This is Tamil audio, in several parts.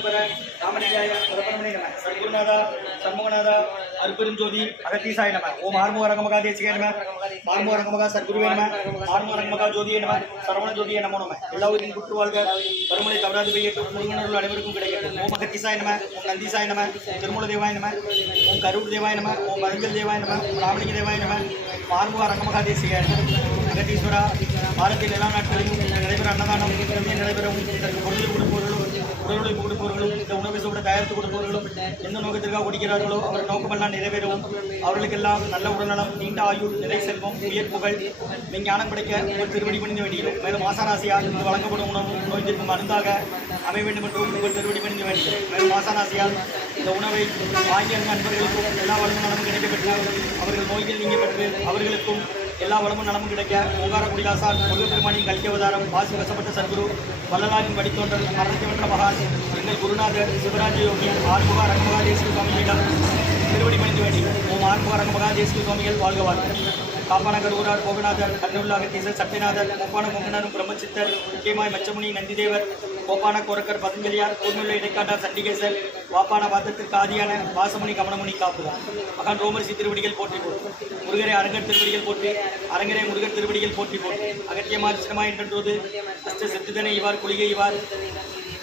சிதம்பர ராமலிங்காய பரபரமணே நம. சத்குருநாதா சண்முகநாதா அருப்பெருஞ்சோதி அகத்தீசாய நம. ஓம் ஆறுமுக ரங்கமகா தேசிகாய நம. ஆறுமுக ரங்கமகா சத்குருவே நம. ஆறுமுக ரங்கமகா ஜோதியே நம. சரவண ஜோதியே நமோ நம. எல்லா உயிரின் குற்று வாழ்க, வறுமலை தவறாது பெய்யட்டும், முருகனர்கள் அனைவருக்கும் கிடைக்கட்டும். ஓம் அகத்தீசாய நம. ஓம் நந்தீசாய நம. திருமூல தேவாய நம. ஓம் கரூர் தேவாய நம. ஓம் மருங்கல் தேவாய நம. ஓம் ராமலிங்க தேவாய நம. ஆறுமுக ரங்கமகா தேசிகாய நம. அகத்தீஸ்வரா வாரத்தில் எல்லா நாட்களிலும் நடைபெற அன்னதானம் நடைபெறவும் இதற்கு பொருள் கொடுப்பவர்களும் உடலுடைய கொடுப்பவர்களும் இந்த உணவை சூட தயாரித்து கொடுப்பவர்களும் எந்த நோக்கத்திற்காக குடிக்கிறார்களோ அவர் நோக்கமெல்லாம் நிறைவேறவும் அவர்களுக்கெல்லாம் நல்ல உடல்நலம், நீண்ட ஆயுள், நிறை செல்வம், உயர் புகழ், ஞானம் கிடைக்க உங்கள் திருவடி பணிந்து வேண்டுகிறோம். மேலும் ஆசானாசியால் இங்கு வழங்கப்படும் உணவு நோய் தீர்க்கும் மருந்தாக அமைய வேண்டும் என்றும் உங்கள் திருவடி பணிந்து வேண்டுகிறோம். மேலும் ஆசானாசியால் இந்த உணவை வாங்கிய நண்பர்களுக்கும் எல்லா வளமும் நலமும் கிடைக்கப்பெற்று அவர்கள் நோய்கள் நீங்க பெற்று அவர்களுக்கும் எல்லா வளமும் நலமும் கிடைக்க ஓங்கார குடிலாசான் முருகப்பெருமானின் கல்கியவதாரம் வாசி வசப்பட்ட சத்குரு வள்ளலாரின் வடித்தோன்றல் மரணத்தை வென்ற மகான் எங்கள் குருநாதர் சிவராஜ யோகி ஆறுமுக ரங்கமகா தேசிக சுவாமிகளிடம் திருவடி பணிந்து வேண்டி ஓம் ஆறுமுக ரங்கமகா தேசிக சுவாமிகள் வாழ்க வாழ்க. காப்பானகர் ஊரார் கோகநாதர் கண்ணுள்ள அகத்தீசர் சத்தியநாதர் கோப்பான கொங்கனரும் பிரம்மசித்தர் முக்கியமாய் மச்சமுனி நந்திதேவர் கோப்பான கோரக்கர் பதஞ்சலியார் கூர்முள்ள இடைக்காட்டார் சண்டிகேசர் வாப்பான வாதத்திற்கு ஆதியான வாசமுனி கமனமுனி காப்புதான் மகான் ரோமரிசி திருவடிகள் போற்றி போட்டு முருகரை அரங்கர் திருவடிகள் போற்றி அரங்கரை முருகர் திருவடிகள் போற்றி போட்டு அகத்தியமார் சினமா என்றது அஷ்ட சித்திதனை இவார் குளிகை இவார்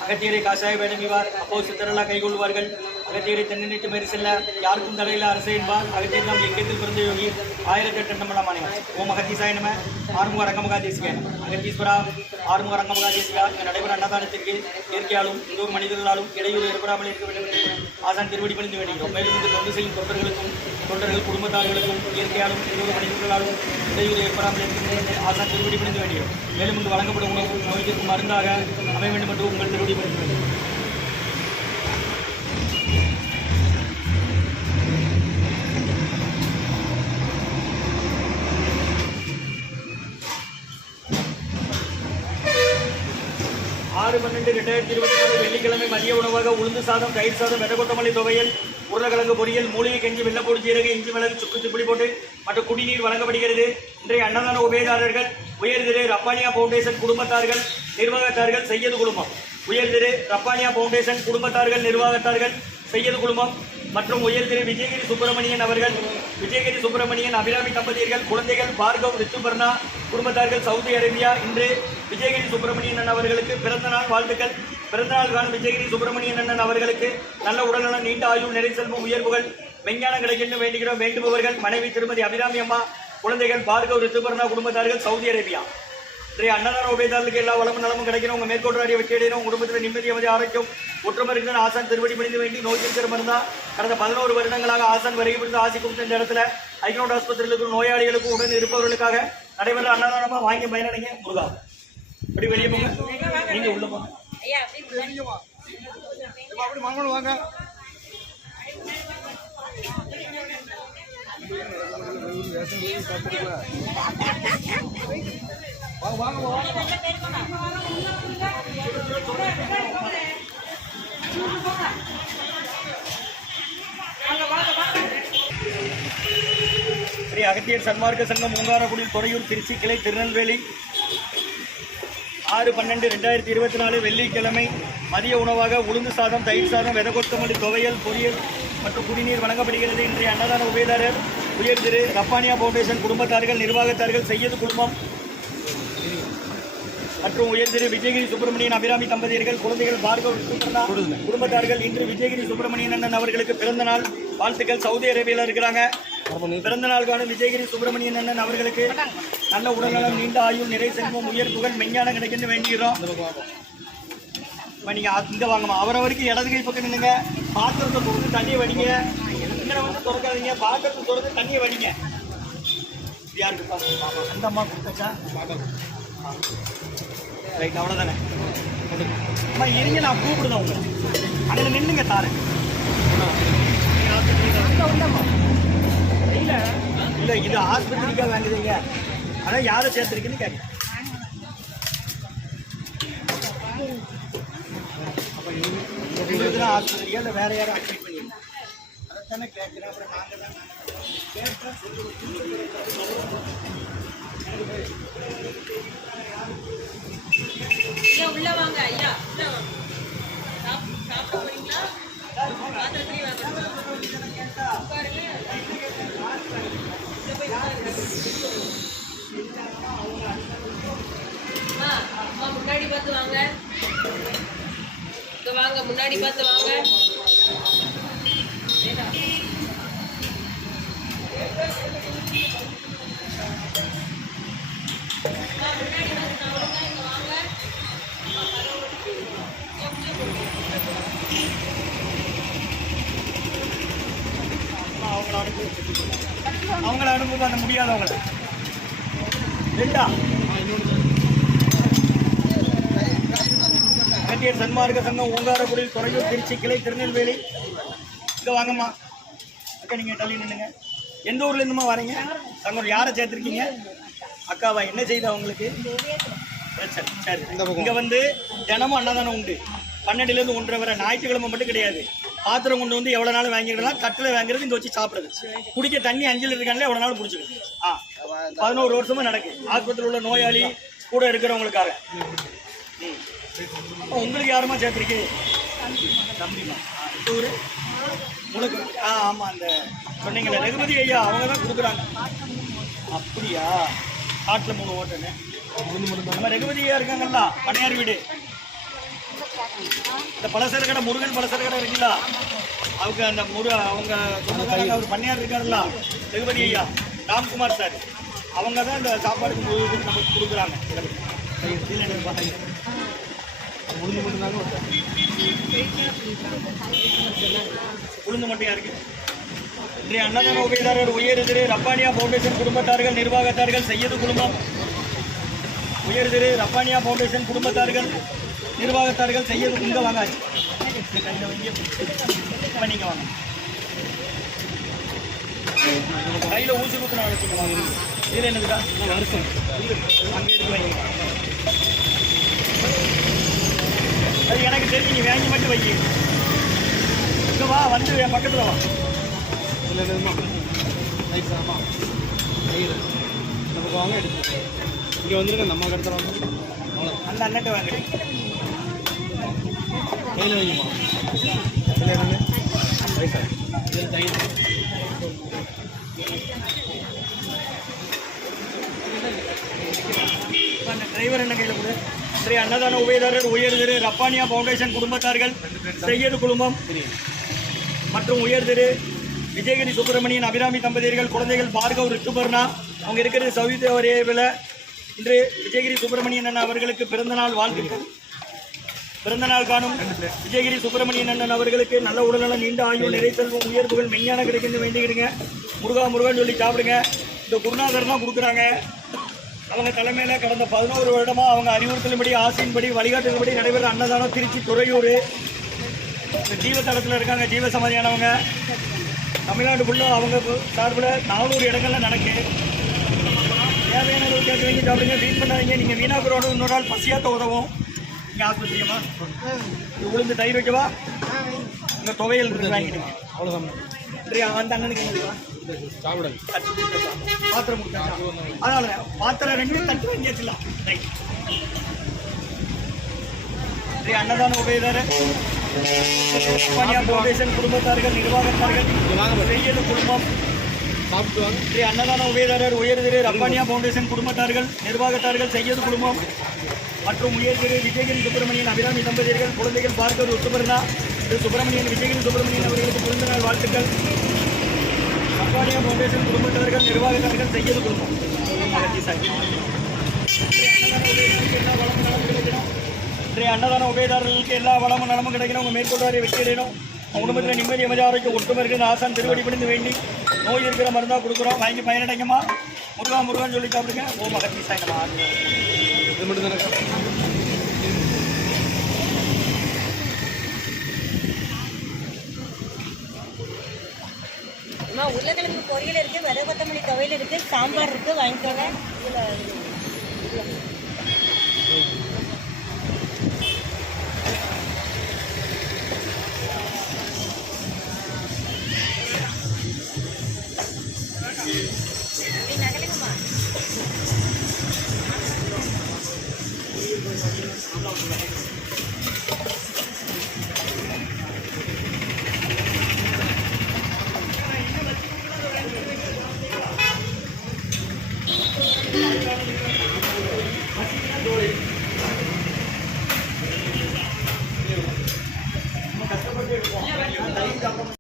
அகத்தியரை காசாய வேடம் இவார் அப்போ சித்தரெல்லாம் கைகொள்வார்கள். அகத்தியரை தென்னிட்டு மேறி செல்ல யாருக்கும் தலையில் அரசு என்பார். அகத்தியர் நாம் எங்கத்தில் பிறந்த யோகி 1008 நம்மளாம். ஓம் அகத்தீசாய நம. ஆறுமுக ரங்கமகா தேசிகாய நம. அகத்தீஸ்வரா ஆறுமுக ரங்கமகா தேசிகா இங்கு நடைபெற அன்னதானத்திற்கு இயற்கையாலும் இன்னொரு மனிதர்களாலும் இடையூறு ஏற்படாமல் இருக்க வேண்டும் என்று ஆசான் திருவடி பணிந்து வேண்டுகிறோம். மேலும் இங்கு தொண்டு செய்யும் தொண்டர்களுக்கும் தொண்டர்கள் குடும்பத்தார்களுக்கும் இயற்கையாலும் இன்னொரு மனிதர்களாலும் இடையூறு ஏற்படாமல் இருக்க என்று ஆசான் திருவடி பணிந்து வேண்டுகிறோம். மேலும் இங்கு வழங்கப்படும் உணவு நோய்க்கு மருந்தாக அமைய வேண்டும் என்று உங்கள் திருவடி பணிந்து வேண்டுகிறோம். ஆறு 12/2024 வெள்ளிக்கிழமை மதிய உணவாக உளுந்து சாதம், தயிர் சாதம், வெதகொத்தமல்லி துவையல், உருளைக்கிழங்கு பொரியல், மூலிகை கஞ்சி, வெள்ளப்பொடி சீரக, இஞ்சி மிளகு, சுக்கு சிப்பிடி போட்டு மற்றும் குடிநீர் வழங்கப்படுகிறது. இன்றைய அன்னதான உபயதாரர்கள் உயர்திரு ரப்பானியா பவுண்டேஷன் குடும்பத்தார்கள் நிர்வாகத்தார்கள் செய்யது குழுமம். உயர்திரு ரப்பானியா பவுண்டேஷன் குடும்பத்தார்கள் நிர்வாகத்தார்கள் செய்யது குழுமம் மற்றும் உயர்திரு விஜயகிரி சுப்பிரமணியன் அவர்கள், விஜயகிரி சுப்பிரமணியன் அபிராமி தம்பதியர்கள், குழந்தைகள் பார்கவ் ரித்துபர்ணா குடும்பத்தார்கள் சவுதி அரேபியா. இன்று விஜயகிரி சுப்பிரமணியன் அண்ணன் அவர்களுக்கு பிறந்த நாள் வாழ்த்துக்கள். பிறந்தநாள் காணும் விஜயகிரி சுப்பிரமணியன் அண்ணன் அவர்களுக்கு நல்ல உடல்நலம், நீண்ட ஆயுள், நிறை செல்வம், உயர்வுகள், விஞ்ஞானம் கிடைக்கின்ற வேண்டுகிறோம். வேண்டுபவர்கள் மனைவி திருமதி அபிராமி அம்மா, குழந்தைகள் பார்கவ் ரித்துபர்ணா குடும்பத்தார்கள் சவுதி அரேபியா. இன்றைய அன்னதான உபயதாரர்களுக்கு எல்லா வளமும் நலமும் கிடைக்கணும். உங்கள் மேற்கொண்டு அறிய வெற்றியடையணும். குடும்பத்தில் நிம்மதி, அமைதி, ஆரோக்கியம், ஒற்றுமை இருக்கிற ஆசான் திருவடி பணிந்து வேண்டி நோய் இருக்கிற மருந்தா கடந்த 11 வருடங்களாக ஆசான் வருகை கொடுத்து ஆசி கொடுத்த இந்த இடத்துல ஐநோட் ஆஸ்பத்திரிகளுக்கும் நோயாளிகளுக்கும் உடன் இருப்பவர்களுக்காக நடைபெற அன்னதானமா வாங்கி பயனடைங்க. முருகா அப்படி வெளியே போங்க, நீங்க உள்ள போங்க. வாங்க ஸ்ரீ அகத்தியர் சன்மார்க்க சங்கம் மூங்காரக்குடியில் துறையூர் திருச்சி கிளை திருநெல்வேலி 6/12/2024 வெள்ளிக்கிழமை மதிய உணவாக உளுந்து சாதம், தயிர் சாதம், வெதகொத்தமல்லி துவையல், பொரியல் மற்றும் குடிநீர் வழங்கப்படுகிறது. இன்றைய அன்னதான உபயதாரர் உயர் திரு ரப்பானியா பவுண்டேஷன் குடும்பத்தார்கள் நிர்வாகத்தார்கள் செய்யது குழுமம் மற்றும் உயர் திரு விஜயகிரி சுப்பிரமணியன் அபிராமி தம்பதியர்கள், குழந்தைகள் பார்கவ் குடும்பத்தார்கள். இன்று விஜயகிரி சுப்பிரமணியன் அண்ணன் அவர்களுக்கு பிறந்த நாள் வாழ்த்துக்கள். சவுதி அரேபியாவில் இருக்கிறாங்க. பிறந்த நாள் காணும் விஜயகிரி சுப்பிரமணியன் அண்ணன் அவர்களுக்கு நல்ல உடல்நலம், நீண்ட ஆயுள், நிறை செல்வம், உயர் புகழ், மெஞ்ஞானம் கிடைக்கின்ற வேண்டுகிறோம். நீங்க இங்க வாங்கம்மா. அவரவருக்கு இடது கை பக்கம் நின்னுங்க. பாத்திரத்தை திறந்து தண்ணியை வடிங்க. இங்கே வந்து திறக்காதீங்க. பாத்திரத்தை திறந்து தண்ணியை வடிங்க. யாருக்கு அந்த அம்மா கொடுத்தா ரைட், அவ்வளோதானே. அம்மா இருங்க, நான் கூப்பிடுதேன் உங்களை. அதில் நின்றுங்க தாரேன். இல்லை இல்லை, இது ஆஸ்பத்திரிக்காக வாங்குதுங்க. அதான் யாரை சேர்த்துருக்குன்னு கேட்குறேன். அப்போ உங்களுக்கு தான் ஆஸ்பத்திரியா இல்லை வேறு யாரும் அட்மிட் பண்ணிடுங்க? அதைத்தானே கேட்குறேன். அப்புறம் நாங்கள் தான் கேட்டேன். உள்ள வாங்க ஐயா. முன்னாடி பார்த்து வாங்க. வாங்க முன்னாடி பார்த்து வாங்க. அவங்கள அனுப்ப பண்ண முடியாதவங்கள ரெண்டா கட்டியர் சன்மார்க்க சங்கம் ஓங்காரக்குடி துறையூர் திருச்சி கிளை திருநெல்வேலி. இங்கே வாங்கம்மா அக்கா, நீங்கள் தள்ளி நின்னுங்க. எந்த ஊர்ல இருந்துமா வரீங்க? தங்களோட யாரை சேர்த்துருக்கீங்க? அக்காவா? என்ன செய்தா உங்களுக்கு பிரச்சனை? சரி, இங்கே வந்து தினமும் அன்னதானம் உண்டு. 12லேருந்து 1:30 வரை. ஞாயிற்றுக்கிழமை மட்டும் கிடையாது. பாத்திரம் கொண்டு வந்து எவ்வளோ நாள் வாங்கிடலாம். கட்டில் வாங்குறது, இங்கே வச்சு சாப்பிட்றது. குடிக்க தண்ணி 5 லிட்டர் இருக்காங்களே எவ்வளோ நாள் பிடிச்சிருக்கு. 11 வருஷமா நடக்குது. ஆஸ்பத்திரியில் உள்ள நோயாளி கூட இருக்கிறவங்களுக்காக. உங்களுக்கு யாருமா சேர்த்துருக்கு? தம்பிமா. ஊர் முழுக்க. ஆமாம், அந்த சொன்னீங்களே ரகுபதி ஐயா, அவங்க தான் கொடுக்குறாங்க. அப்படியா? காட்டில் 3 ஓட்டுன்னு நம்ம ரகுபதி ஐயா இருக்காங்கல்ல, பண்ணையார் வீடு. இந்த பலசர கடை, முருகன் பலசர கடை இருக்குல்ல, அவங்க அந்த அவங்க சொந்தக்காரங்க, அவர் பண்ணையார் இருக்காருல்ல ரகுபதி ஐயா, ராம்குமார் சார், அவங்க தான் இந்த சாப்பாடுக்கு நமக்கு கொடுக்குறாங்க. உளுந்து மட்டும் யாருக்கு? இன்றைய அன்னதான உபயதாரர் உயர் திரு ரப்பானியா ஃபவுண்டேஷன் குடும்பத்தார்கள் நிர்வாகத்தார்கள் செய்யது குடும்பம். உயர் திரு ரப்பானியா ஃபவுண்டேஷன் குடும்பத்தார்கள் நிர்வாகத்தார்கள் செய்யது. இங்கே வாங்க, நீங்கள் வாங்க. கையில் ஊசி குத்து நான் வச்சுக்க வாங்க. இதில் என்னதுக்கா? வருஷம் அங்கே இருக்கு வைங்க. அது எனக்கு தெரிஞ்சு நீ வாங்கி மட்டும் வைக்க. இங்கே வா, வந்து என் பக்கத்தில் வா. நமக்கு வாங்க எடுத்து இங்கே வந்துருங்க. நம்ம கடத்துல வாங்க. அந்த அண்ணன்ட்ட வாங்க. கையில் வைங்கம்மா. இதில் என்னங்க பைசா? இதில் தயிர். அந்த டிரைவர் என்ன கையில் கொடு. இன்றைய அன்னதான உபயதாரர் உயர் திரு ரப்பானியா ஃபவுண்டேஷன் குடும்பத்தார்கள் செய்யது குழுமம் மற்றும் உயர் திரு விஜயகிரி சுப்பிரமணியன் அபிராமி தம்பதியர்கள் குழந்தைகள் பார்கவ் ரித்துபர்ணா. அவங்க இருக்கிறது சவுதி அரேபியாவில். இன்று விஜயகிரி சுப்பிரமணியன் அண்ணன் அவர்களுக்கு பிறந்தநாள் வாழ்த்துக்கள். பிறந்தநாள் காணும் விஜயகிரி சுப்பிரமணியன் அண்ணன் அவர்களுக்கு நல்ல உடல்நலம், நீண்ட ஆயுள், நிறைசெல்வம், உயர்வுகள், மெஞ்ஞான கிடைக்கிறது வேண்டிக்கிடுங்க. முருகா முருகான்னு சொல்லி சாப்பிடுங்க. இந்த குருநாதர் தான் கொடுக்குறாங்க. அவங்க தலைமையில் கடந்த 11 வருடமாக அவங்க அறிவுறுத்தலின்படி, ஆசையின்படி, வழிகாட்டுபடி நடைபெற அன்னதானம் திருச்சி துறையூர் ஜீவத்தடத்தில் இருக்காங்க. ஜீவ சமாதியானவங்க தமிழ்நாடு ஃபுல்லாக அவங்க சார்பில் 400 இடங்கள்ல நடக்கு. தேவையான அளவு கேட்டு வாங்கி சாப்பிடுங்க. வீண் பண்ணாதீங்க. நீங்கள் வீணாக்குறோட இன்னொரு நாள் பசியாத்த உதவும். இங்கே ஆஸ்பத்திரியமா இது உளுந்து தயிர் வைக்கவா? இந்த துவையல் இருக்கு, வாங்கிடுங்க. அவ்வளோதான். அந்த அண்ணனுக்கு என்னதுவா? சாப்பிடுங்க. பாத்திரம் கொடுத்தாங்க. அதனால பாத்திரம் 2 தட்டு வாங்கி வச்சுலாம். அன்னதான உபயதாரர் ஃபவுண்டேஷன் குடும்பத்தார்கள் நிர்வாகத்தார்கள் செய்யது குடும்பம். ஸ்ரீ அன்னதான உபயதாரர் உயர் திரு ரப்பானியா ஃபவுண்டேஷன் குடும்பத்தார்கள் நிர்வாகத்தார்கள் செய்யது குடும்பம் மற்றும் உயர் திரு விஜயகிரி சுப்பிரமணியன் அபிராமி தம்பதியர்கள் குழந்தைகள் பார்க்கர் உத்துபர்ணா திரு சுப்பிரமணியன் விஜயகிரி சுப்பிரமணியன் அவர்களுக்கு பிறந்தநாள் வாழ்த்துக்கள். ரப்பானியா ஃபவுண்டேஷன் குடும்பத்தார்கள் நிர்வாகத்தார்கள் செய்யது குடும்பம். இன்றைய அன்னதான உபயதாரர்களுக்கு எல்லா வளமும் நலமும் கிடைக்கணும். உங்கள் மேற்கொள்வாரை வெற்றியடையணும். உங்கள் குடும்பத்தில் நிம்மதி அமைதி ஆரோக்கியம் ஒற்றுமை இருக்கிற ஆசான் திருவடி பிடிந்து வேண்டி நோய் இருக்கிற மருந்தாக கொடுக்குறோம். வாங்கி பயனடைங்கம்மா. முருகா முருகான்னு சொல்லி சாப்பிடுங்க. ஓ மகத்தி சாயங்கம்மா. இது மட்டும் தானே? உருளைக்கிழங்கு பொரியல் இருக்குது, வெதை கொத்தமல்லி துவையல் இருக்குது, சாம்பார் இருக்குது, வாங்கிக்கோங்க. இதில்